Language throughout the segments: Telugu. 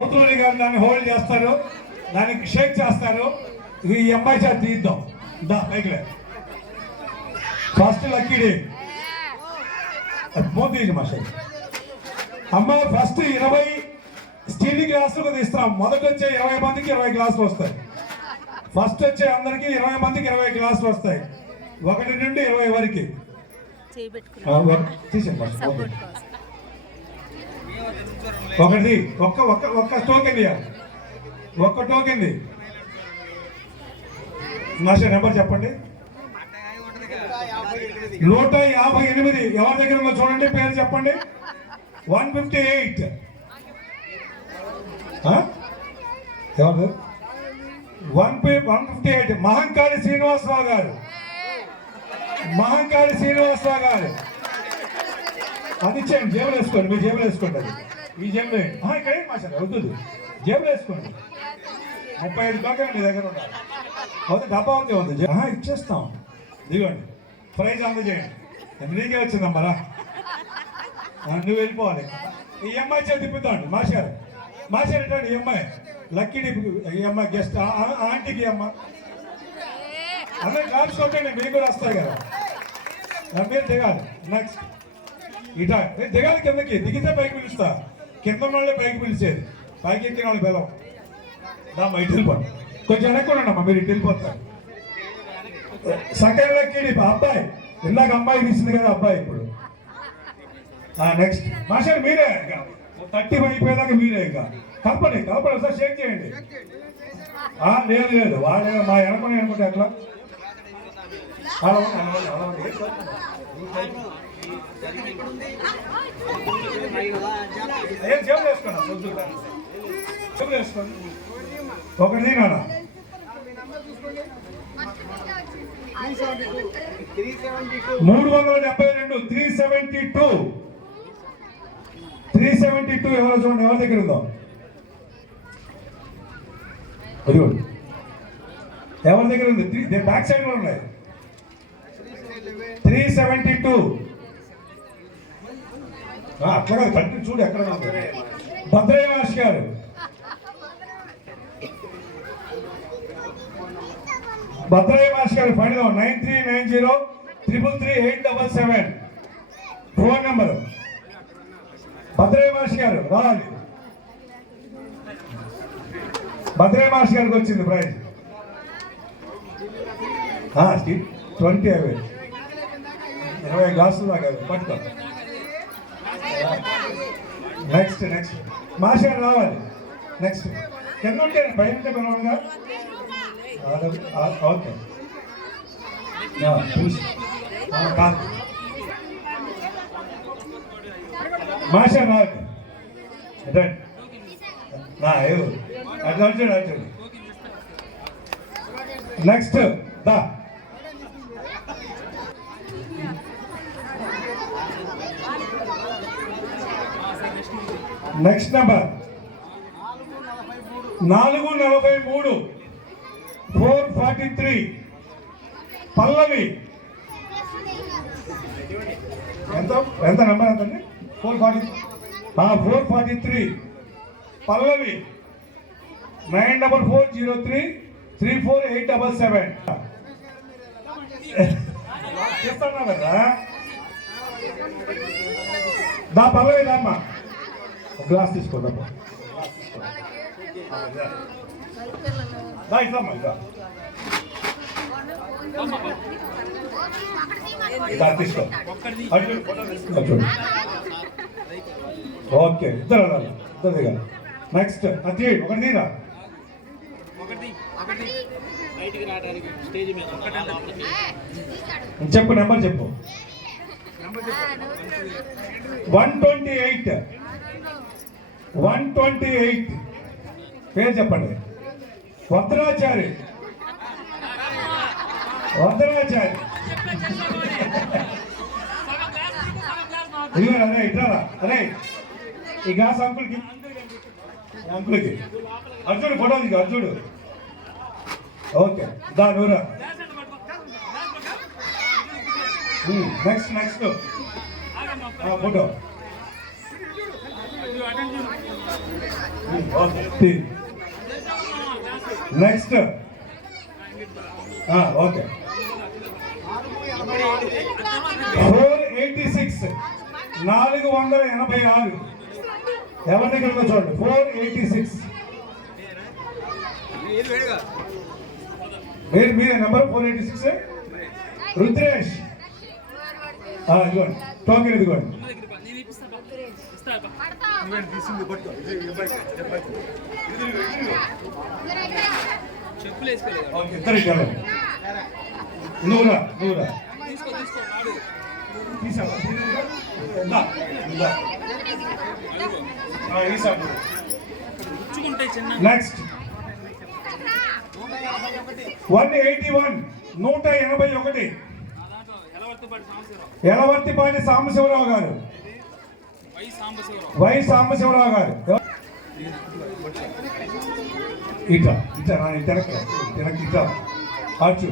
ముత్తులని గారు దాన్ని హోల్డ్ చేస్తారు, దానికి షేక్ చేస్తారు. ఈ అమ్మాయి చేత తీద్దాం. దా పైకిలే ఫస్ట్ లక్కీడి మోతీ మాస్టర్ అమ్మ ఫస్ట్ 20 స్టీల్ గ్లాసులు తీస్తాం. మొదట వచ్చే 20 మందికి 20 గ్లాసులు వస్తాయి. ఫస్ట్ వచ్చే అందరికి 20 మందికి 20 గ్లాసులు వస్తాయి. 1 నుండి 20 వరకు ఒకటి ఒక్క టోకెన్ ఇవ్వాలి. ఒక్క టోకెన్ మాస్టర్ నెంబర్ చెప్పండి. 158. ఎవరి దగ్గర ఉందో చూడండి, పేరు చెప్పండి. 158 ఎవరు? 158 మహంకాళి శ్రీనివాసరావు గారు. మహంకాళి శ్రీనివాసరావు గారు అది ఇచ్చేయండి. జేబులు వేసుకోండి, మీ జేబులు వేసుకోండి. అది ఈ జేబులో ఇక్కడ మాస్టర్ వద్దు, జేబులు వేసుకోండి. 35 టోకెన్ మీ దగ్గర ఉండాలి. అవుతుంది, డబ్బా ఉంది ఇచ్చేస్తాం. దిగండి, ప్రైజ్ అందజేయండి. నీకే వచ్చిందమ్మరా, నువ్వు వెళ్ళిపోవాలి. ఈ అమ్మాయి చేతి తిప్పుతాండి మాస్టర్. మాస్టర్ ఏంటండి ఈ అమ్మాయి లక్కీ ఈ అమ్మాయి గెస్ట్ ఆంటీకి అమ్మ అందరూ క్లాప్స్ కొట్టండి, మీకు కూడా వస్తాయి కదా. మీరు దిగాలి. నెక్స్ట్ ఇటా దిగాలి, కిందకి దిగితే పైకి పిలుస్తా. కింద వాళ్ళే పైకి పిలిచేది, పైకి ఎక్కిన వాళ్ళు పిలవం. దామ్మా ఇటు వెళ్ళిపోండి, కొంచెం వెనక్కున్నామ్మా, మీరు ఇటు వెళ్ళిపోతారు. సెకండ్ లక్కీ అబ్బాయి, ఇందాక అమ్మాయి తీసింది కదా అబ్బాయి. ఇప్పుడు నెక్స్ట్ మాస్టర్ మీరే, ఇంకా 35 అయిపోయేదాకా మీరే. ఇంకా కలపండి ఒకసారి షేక్ చేయండి. లేదు వాడే మా వెనకొని అనుకుంటే ఎట్లా జేబులు వేసుకోండి, జేబులు వేసుకోండి. ఒకటి నాన్న 372 372 ఎవరో చూడండి, ఎవరి దగ్గర ఉందో ఎవరి దగ్గర ఉంది. బ్యాక్ సైడ్ కూడా ఉన్నాయి. 372 అట్లా కాదు, కంటి చూడు ఎక్కడ భద్రయ్య మాస్ గారు. భద్రయ్య మాస్ గారు ఫైనల్ 9390333877 ఫోన్ నెంబర్. భద్రయ్య మాస్ గారు రావాలి. భద్రయ్య మాస్ గారికి వచ్చింది ప్రైజ్ 20 20 గ్లాసులు దాకా పట్టుకో. నెక్స్ట్ మాస్ గారు రావాలి. నెక్స్ట్ కింద ఉంటే బయట పిలవగా. ఓకే మాస్టర్ రావాలి. అట్లా చూడు. నెక్స్ట్ దా నెక్స్ట్ నెంబర్ 443 443 పల్లవి. ఎంత నెంబర్ ఎంతండి? 443 పల్లవి. 9440334877 చేస్తున్నా కదా. దా పల్లవి దామ్మా, గ్లాస్ తీసుకోదమ్మా. ఇట్లమ్మా తీసుకో. ఓకే ఇద్దరు దిగాలి. నెక్స్ట్ అది ఒకటి తీరా. చెప్పు నెంబర్ చెప్పు. 128 పేరు చెప్పండి. వద్రాచారి అరే ఇట్లా అరే ఈ గ్లాస్ అంకుల్కి అర్జుడు ఫోటో అర్జుడు. ఓకే దా నూరా. నెక్స్ట్ ఫోటో నెక్స్ట్ ఓకే 486 486 ఎవరి దగ్గర ఉందో చూడండి 486 మీరే నెంబర్ 486 రుద్రేష్ ఇదిగోండి టోకెన్ ఇదిగోండి ఇద్దరు ఇవ్వాలి నువ్వురా నెక్స్ట్ 181 ఎలవర్తిపాటి సాంబశివరావు గారు వై సాంబశివరావు గారు ఇట్లా ఇట్లా అచ్చు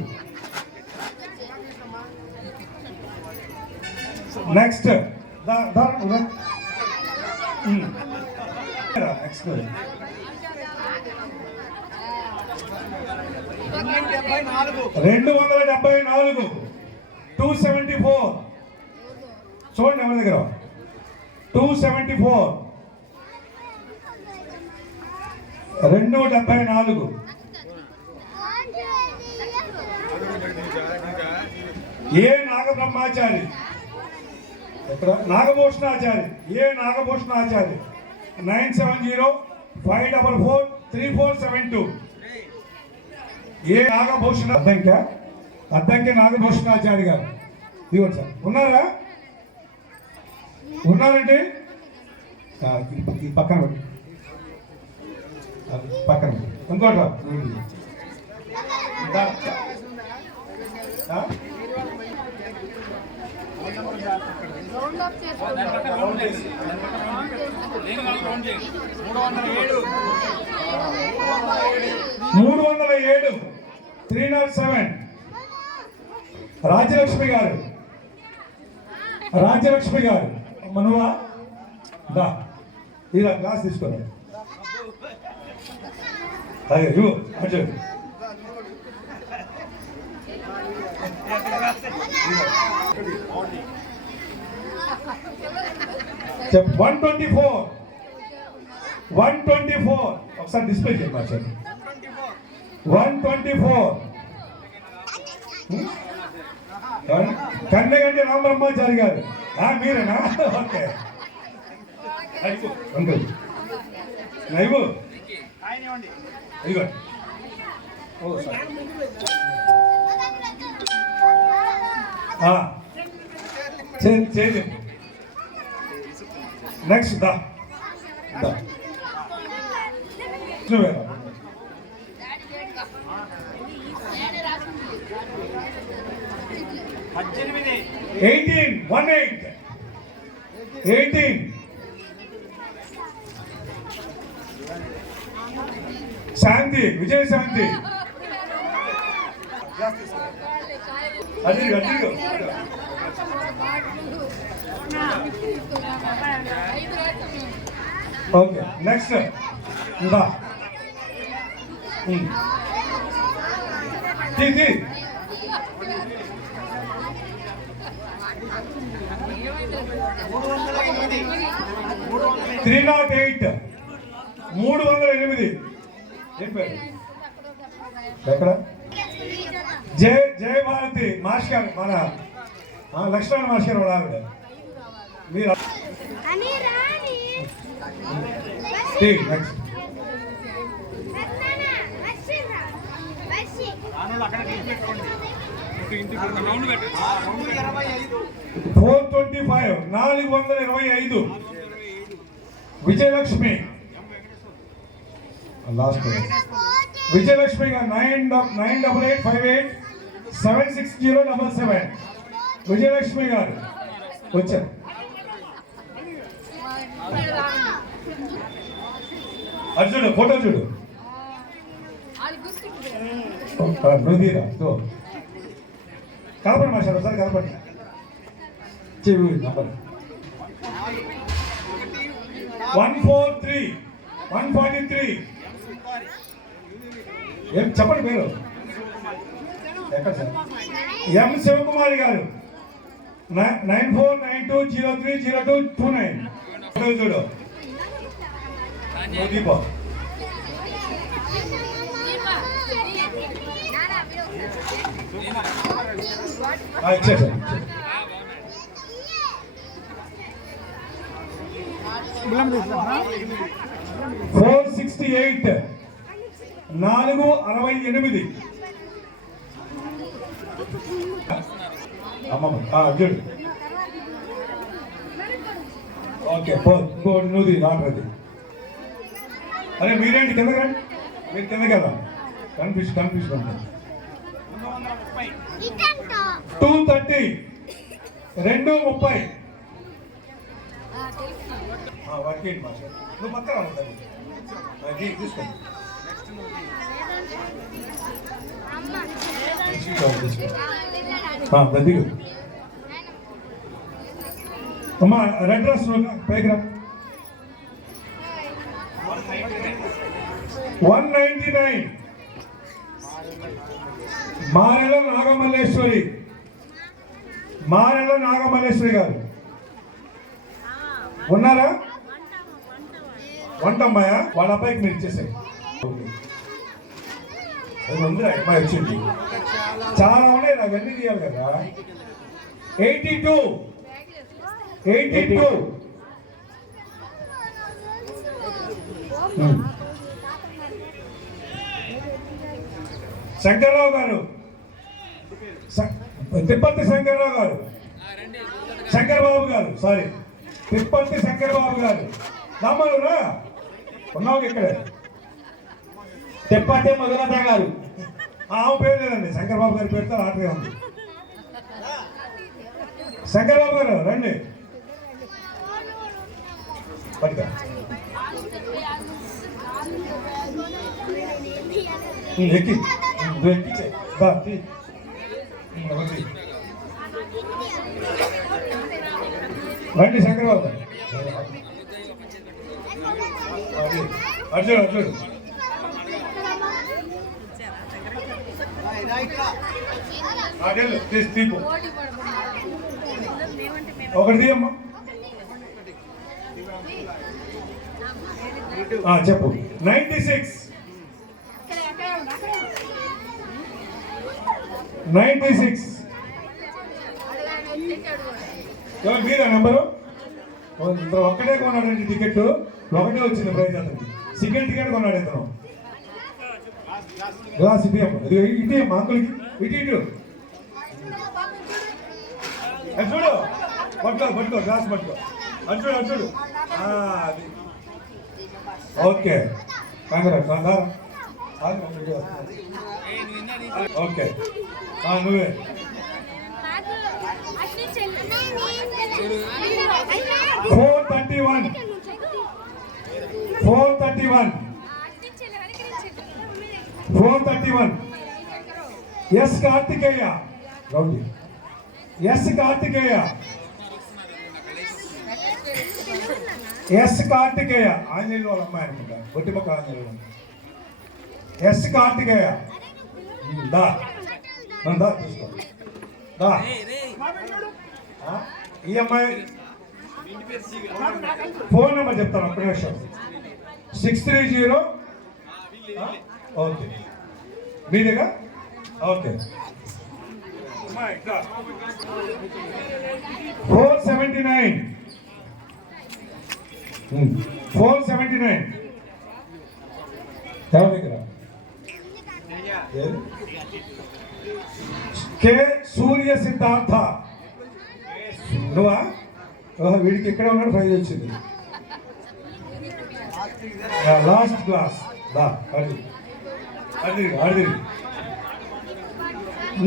నెక్స్ట్ నెక్స్ట్ 274 274 చూడండి ఎవరి దగ్గర 274 274 ఏ నాగబ్రహ్మాచారి ఎక్కడ నాగభూషణాచారి 9705443472 ఏ నాగభూషణ అద్దంకి నాగభూషణాచారి గారు ఇవ్వండి సార్ ఉన్నారండి పక్కన ఇంకోట 307 రాజ్యలక్ష్మి గారు మనువా దా ఇలా క్లాస్ తీసుకోండి అదే ఇవ్వు అటు 124 ఒకసారి డిస్ప్లే చేయండి 124 కన్నెగంటి రామబ్రహ్మాచారి గారు మీరేనా ఓకే అంకుల్ ఇవ్వు ఇదిగో చేయండి నెక్స్ట్ దా నువ్వేనా 18 శాంతి విజయశాంతి ఓకే నెక్స్ట్ ఇంకా 308 ఎక్కడ జయ భారతి మాస్టర్ గారు మన లక్ష్మణ్ మాస్టర్ గారు ఆవిడ మీరు నెక్స్ట్ 425 విజయలక్ష్మి లాస్ట్ విజయలక్ష్మి గారు 9858576077 విజయలక్ష్మి గారు వచ్చారు అర్జుడు ఫోటో చూడు నువ్వురా కలపండి మాస్టర్ ఒకసారి కలపండి చెవి నంబర్ 143 143 ఏం చెప్పండి మీరు ఎక్కడ సార్ ఎం శివకుమారి గారు 9492030229 చూడు దీపో ఇచ్చేసాను 468 468 అమ్మమ్మ చూడు ఓకే ఇంకోటి నువ్వు నాటది అరే మీరేంటి కిందకి రండి మీరు కిందకి వెళ్దాం కనిపిస్తుంది 230 230 వర్కేంటి మాస్టర్ నువ్వు పక్కన రావాలి తీసుకోండి దిగు అమ్మా రెడ్ డ్రెస్ పైకి రా 199 మారెల నాగమల్లేశ్వరి గారు ఉన్నారా వంటమ్మాయా వాళ్ళ అబ్బాయికి మీరు ఇచ్చేసారు అది ఉంది అమ్మాయి వచ్చింది చాలా ఉన్నాయి నాకు అన్ని తీయాలి కదా 82 శంకర్రావు గారు తిప్పర్తి శంకర్రావు గారు శంకర్బాబు గారు సారీ తిప్పర్తి శంకర్బాబు గారు నమ్మరురా ఉన్నావు ఇక్కడే తిప్పర్తి మొదలట గారు ఆమె పేరు లేదండి శంకర్బాబు గారి పేరుతో ఆటగా ఉంది శంకర్బాబు గారు రండి పట్టుగా ఎక్కి ఎక్కించే రండి శంకర్బాబు గారు అర్జుడు తీపు ఒకటి తీయమ్మా చెప్పు 96 ఎవరు మీరా నెంబరు ఒక్కటే కొన్నాడండి టికెట్ ఒకటే వచ్చింది ప్రైజ్ అతనికి సింగిల్ టికెట్ కొన్నాడు ఇతను గ్లాస్ ఇటు ఇటు మా అంకుల్కి ఇటు చూడు పట్టుకో గ్లాస్ పట్టుకో అర్జుడు అది ఓకే కంగ్రాట్స్ ఓకే నువ్వే 431 ఎస్ కార్తికేయ ఆంజనేయులు వాళ్ళ అమ్మాయి అనుకుంటా ఒట్టిపక్క ఆంజనేయులు ఎస్ కార్తికేయ తీసుకో ఈ అమ్మాయి ఫోన్ నెంబర్ చెప్తాను ఒక్క నిమిషం 630 ఓకే మీదేగా ఓకే 479 ఎవరి దగ్గర కే సూర్య సిద్ధార్థ నువ్వా వీడికి ఎక్కడ ఉన్నాడు ప్రైజ్ వచ్చింది last class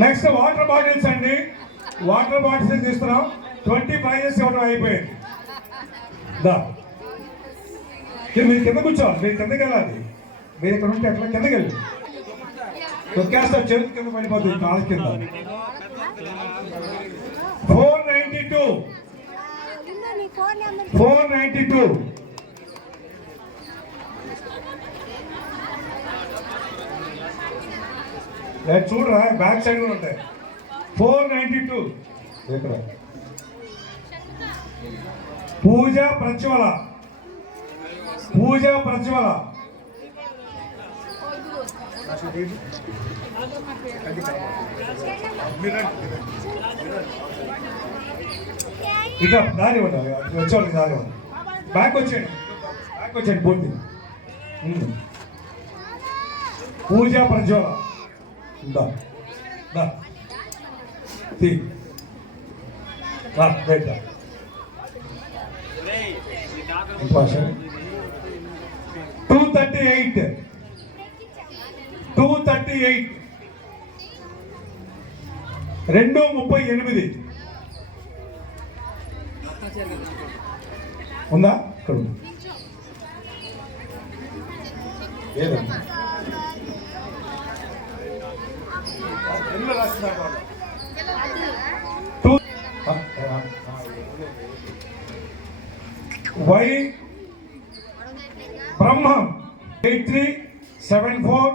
next water bottles అండి వాటర్ బాటిల్స్ తీస్తున్నాం 20 ప్రైజెస్ ఇవ్వడం అయిపోయింది మీరు కింద కూర్చోవాలి మీరు కిందకి వెళ్ళాలి మీరు ఇక్కడ ఉంటే అట్లా కిందకి వెళ్ళి తొక్కేస్తా చేతి కింద పడిపోతుంది కాలు కింద 492 చూడరా బ్యాక్ సైడ్ కూడా ఉంటాయి. 492 ఇక్కడ పూజ ప్రజ్వల. ఇక దారి ఉండాలి వచ్చేవాళ్ళకి దారి ఉండాలి. బ్యాక్ వచ్చేయండి పూర్తి. పూజ ప్రజ్వల ఇంపార్షన్ 238 238 ఉందా ఇక్కడ ఏదండి why Brahmam 8374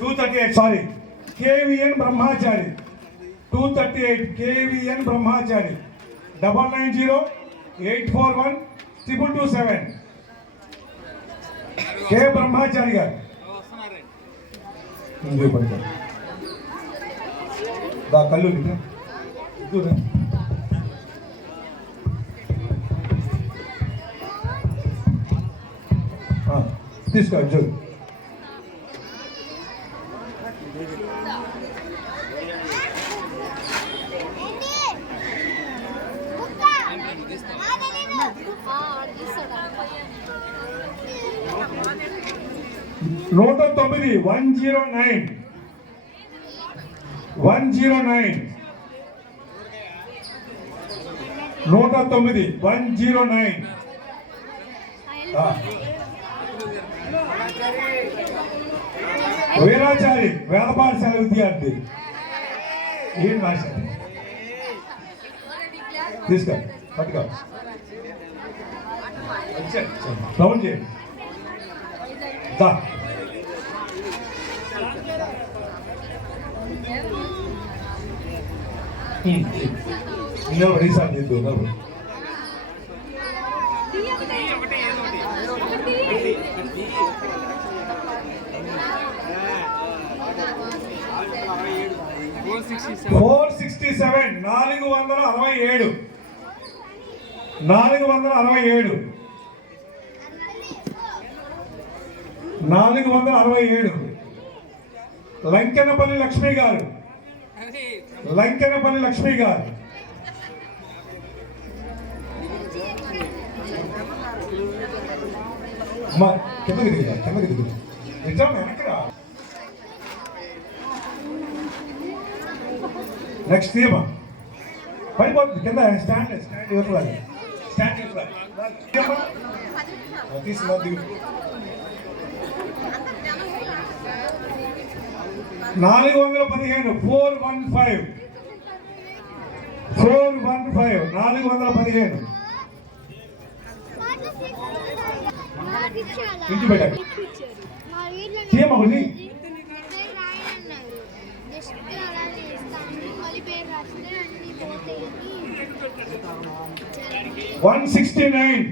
238 sorry KVN Brahmachari 238 KVN బ్రహ్మచారి 9908412227 కే బ్రహ్మచారి గారు కళ్ళు తీసుకో చూడు. నూట 9 109 109 వీరాచారి వేద పాఠశాల విద్యార్థి ఏం రాశారు తీసుకో పట్టుకో సౌండ్ చేయండి. రీసార్ట్ చేద్దాం. ఫోర్ 467 467 లంకెనపల్లి లక్ష్మి గారు కిందకి దిగు ఎగ్జామ్ వెనకరా. నెక్స్ట్ తీయమా పడిపోతుంది కింద స్టాండ్ ఇవ్వాలి తీసుకున్నా దిగు. 415 415 ఇంటి పెట్టండి తీయమా కొద్ది 169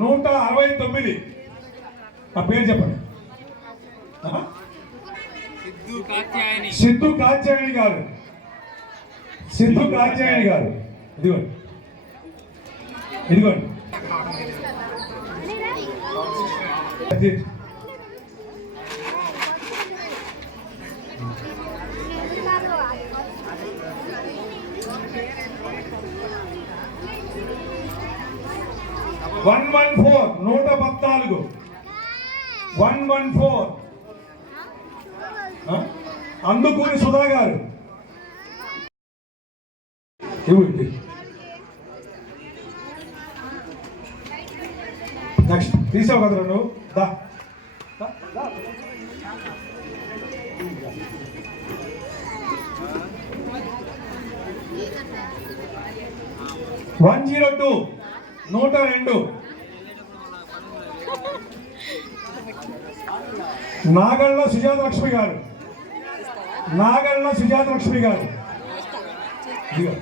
169 ఆ పేరు చెప్పండి. సిద్ధు కాత్యాయని గారు ఇదిగోండి 114 అందుకూరి సుధా గారు నెక్స్ట్ తీసావు కదా నువ్వు 102 102 నాగళ్ళ సుజాత లక్ష్మి గారు, నాగళ్ళ సుజాత లక్ష్మి గారు, ఇదిగో.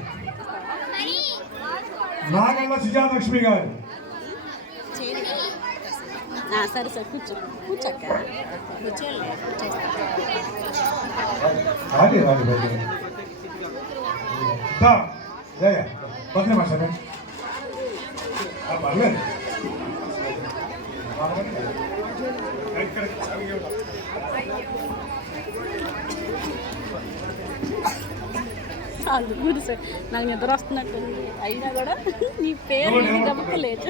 నాగళ్ళ సుజాత లక్ష్మి గారు. సరే సార్ కూర్చో కూర్చోక్క రాలి రాలి జయ భద్ర భాష పర్లేదు. చాలు గురు సార్ నాకు నిద్ర వస్తున్నట్టుంది అయినా కూడా నీ పేరు గమకలేదు.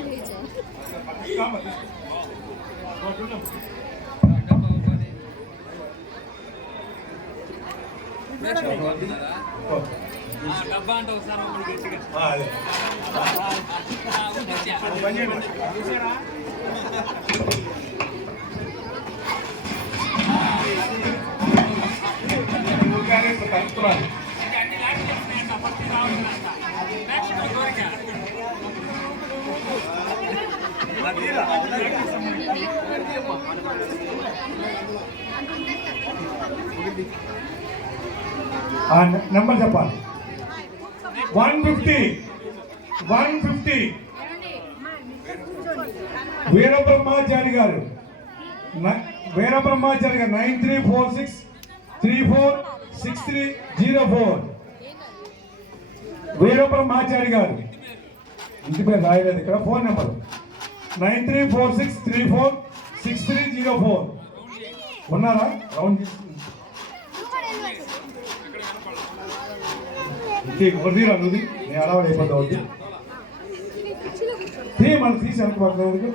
నెంబర్ చెప్పాలి. 150 వీరబ్రహ్మాచారి గారు, వీరబ్రహ్మాచారి గారు 9346346304. వీరబ్రహ్మాచారి గారు ఇంటి పేరు రాయలేదు ఇక్కడ. Phone number 9346346304. ఉన్నారా? రౌండ్ వదిరా నువ్వు నేను అడవాడు అయిపోతా వద్దు మనం తీసి అనుకోవట్లేదు.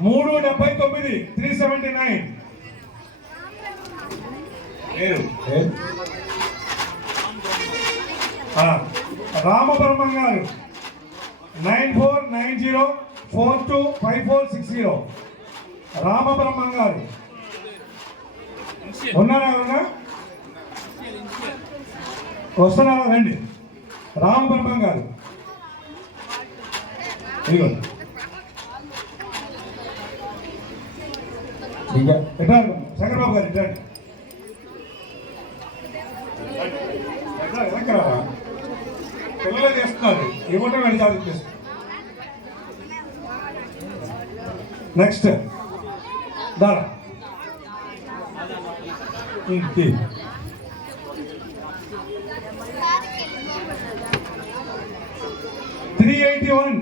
379 379. రామబ్రహ్మం గారు 9490425460. రామబ్రహ్మం గారు ఉన్నారా? ఎవరన్నా వస్తున్నారా? రండి. రామబ్రహ్మం గారు ఇదిగోండి. ఇంకా ఎట్లా శంకరబాబు గారు ఇట్లా ఎక్కడా పిల్లలే చేస్తున్నారు. ఇవ్వటం వెళ్ళి చదివిస్తారు. నెక్స్ట్ దారా 381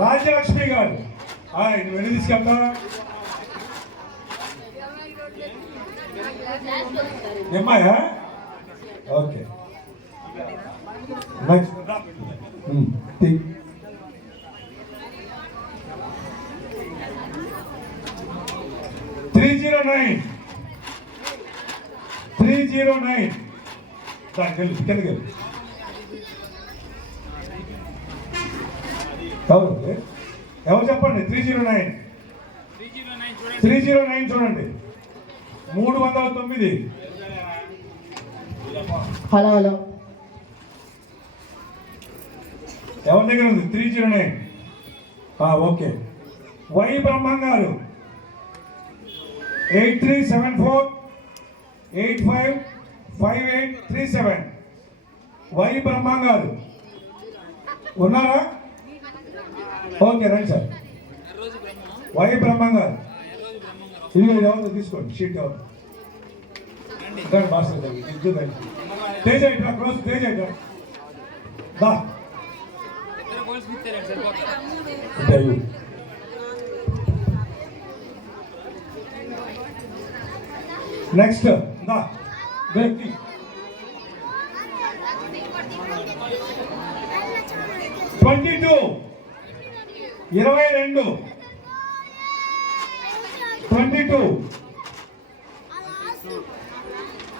రాజ్యలక్ష్మి గారు. నువ్వు వెళ్ళి తీసుకెళ్తావా? అమ్మాయా? ఓకే. నెక్స్ట్ 309 కిందకి వెళ్ళి ఎవరు చెప్పండి? 309 చూడండి. 309. హలో హలో ఎవరి దగ్గర ఉంది? 309. ఓకే. వై బ్రహ్మం గారు 8374855837. వై బ్రహ్మం గారు ఉన్నారా? ఓకే రండి సార్. వై బ్రహ్మం గారు ఇదిగో ఎవరు తీసుకోండి. షీట్ ఎవరు భాష తేజ ఇట్లా క్లోజ్. తేజ ఇట్లా దా. నెక్స్ట్ దా.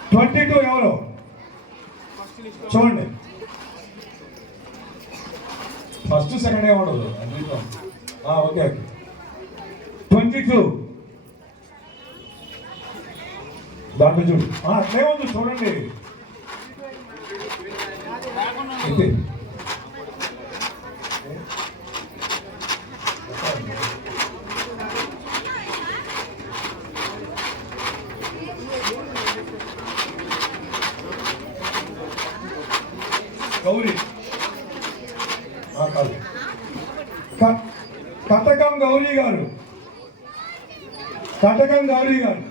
22 ఎవరు చూడండి. First second ఏమడు okay. 22 దాంట్లో చూడు. అట్లే ఉంది చూడండి. అయితే గౌరీ కాదు కటకం గౌరీ గారు, కటకం గౌరీ గారు.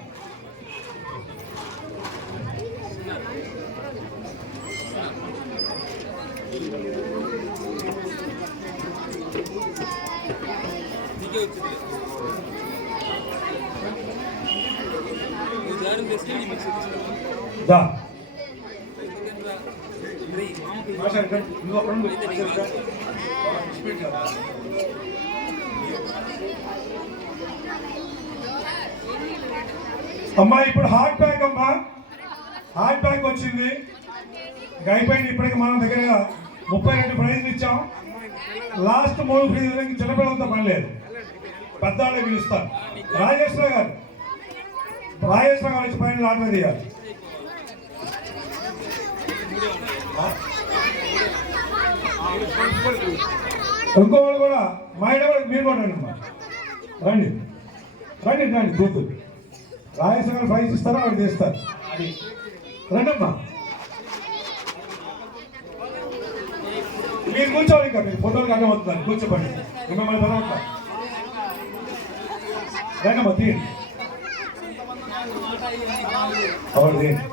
దా అమ్మా ఇప్పుడు హార్ట్ ప్యాక్ అమ్మా, హార్ట్ ప్యాక్ వచ్చింది. ఇంకా అయిపోయింది. ఇప్పటికి మనం దగ్గరగా 32 ప్రైజులు ఇచ్చాం. లాస్ట్ 3 ప్రైజులకి చిన్నపిల్లలతో పని లేదు, పెద్దవాళ్ళే పిలుస్తారు. రాజేశ్వర గారు వచ్చి పైన లాటరీ తీయాలి. ఇంకో వాళ్ళు కూడా మా ఇంట్లో కూడా మీరు కూడా రండి అమ్మా, రండి రండి రండి కూతురు. రాజేశ్వర గారు ప్రైజ్ ఇస్తారా, వాళ్ళు తీస్తారు. రండమ్మా, మీరు కూర్చోవాలి. ఇంకా మీరు ఫోటోలు అడ్డం అవుతున్నారు, కూర్చోపండి. మిమ్మల్ని పదవట్లా రండమ్మా, తీయండి. అవును తీయండి.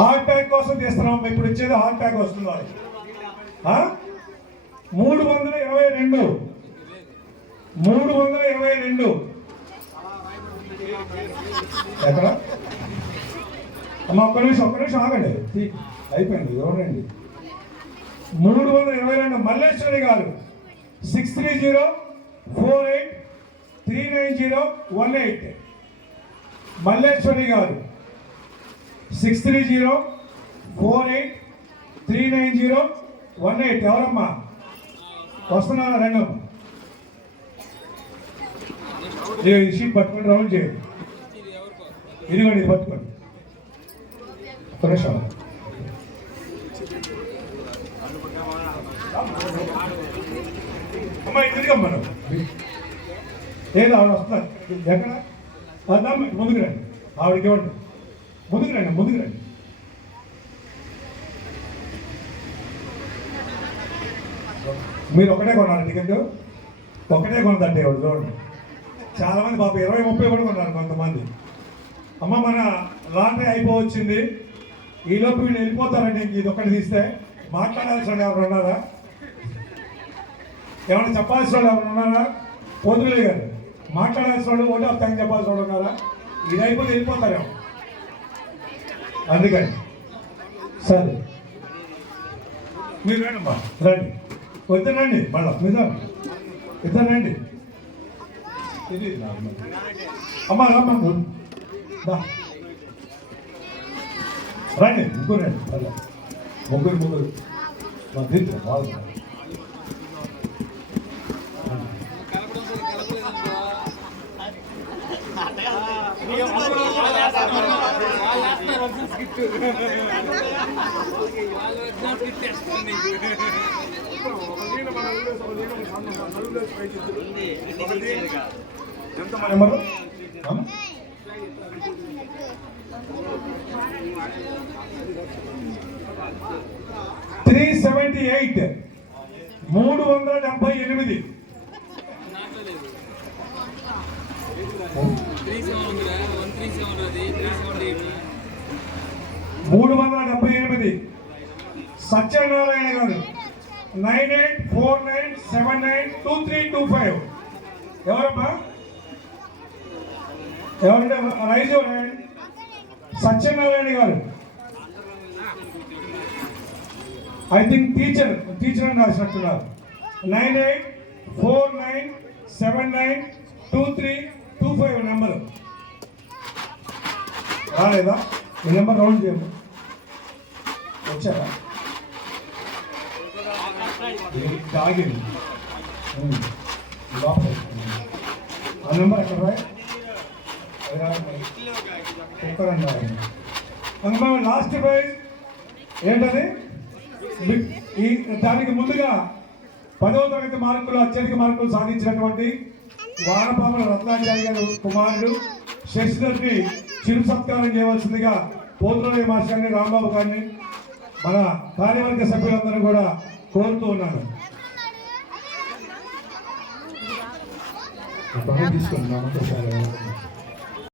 హార్ట్ ప్యాక్ కోసం తీస్తున్నాం. ఇప్పుడు ఇచ్చేది హార్ట్ ప్యాక్ వస్తుంది వాళ్ళకి. 322 ఎక్కడ అమ్మా, ఒక్క నిమిషం ఆగండి. అయిపోయింది. ఎవరండి 322? మల్లేశ్వరి గారు 6304839018. మల్లేశ్వరి గారు 6304839018. ఎవరమ్మా వస్తున్నారా? రంగమ్మ, ఈ షీట్ పట్టుకొని రౌండ్ చేయండి. ఇదిగోండి, ఇది పట్టుకోండి. ఒక్క నిమిషం. అమ్మా ఇదిగమ్మ, ఏదో ఆవిడ వస్తున్నారు. ఎక్కడ ముందుకు రండి. ఆవిడకి ఇవ్వండి. ముందుకు రండి. మీరు ఒకటే కొన్నారు టికెట్, ఒకటే కొనదంటే ఎవరు చూడండి. చాలా మంది పాప 20-30 కూడా కొన్నారు కొంతమంది. అమ్మ మన లాటరీ అయిపోవచ్చింది. ఈలోపు వీళ్ళు వెళ్ళిపోతారండి. ఇది ఒకటి తీస్తే మాట్లాడాల్సిన వాళ్ళు ఎవరు ఉన్నారా? ఏమైనా చెప్పాల్సిన వాళ్ళు ఎవరు ఉన్నారా? పోతులే గారు మాట్లాడాల్సిన వాళ్ళు, ఓటు థ్యాంక్ చెప్పాల్సిన వాళ్ళు ఉన్నారా? ఇది అయిపోతే వెళ్ళిపోతారేమో, అందుకని. సరే మీరు రండమ్మా, రండి. వద్దు రండి, మళ్ళా మీరు ఇద్దరు రండి. ఇది అమ్మా రమ్మా, రండి. ముగ్గురు రండి, మళ్ళా ముగ్గురు మా దీంట్లో వాళ్ళు ఎంత నెంబరు? 378 378. సత్యనారాయణ గారు 9849792325. ఎవరమ్మా? ఎవరంటే రైజ్ సత్యనారాయణ గారు. ఐ థింక్ టీచర్ అని రాసినట్టున్నారు. 9849792325 నెంబరు. రాలేదా? ఈ నెంబర్ రౌండ్ చేయము. వచ్చారా? ఆగింది. ఆ నెంబర్ ఎక్కడ రాయి? కుక్కర్ అన్నారు. అందులో లాస్ట్ ప్రైజ్ ఏంటది? ఈ దానికి ముందుగా 10వ తరగతి మార్కులు అత్యధిక మార్కులు సాధించినటువంటి వానపాముల రత్నాచారి గారు కుమారుడు శశిధర్ని చిరు సత్కారం చేయవలసిందిగా పోతురాజు మాస్టర్ని, రాంబాబు గారిని, మన కార్యవర్గ సభ్యులందరూ కూడా కోరుతూ ఉన్నాను. తీసుకోండి.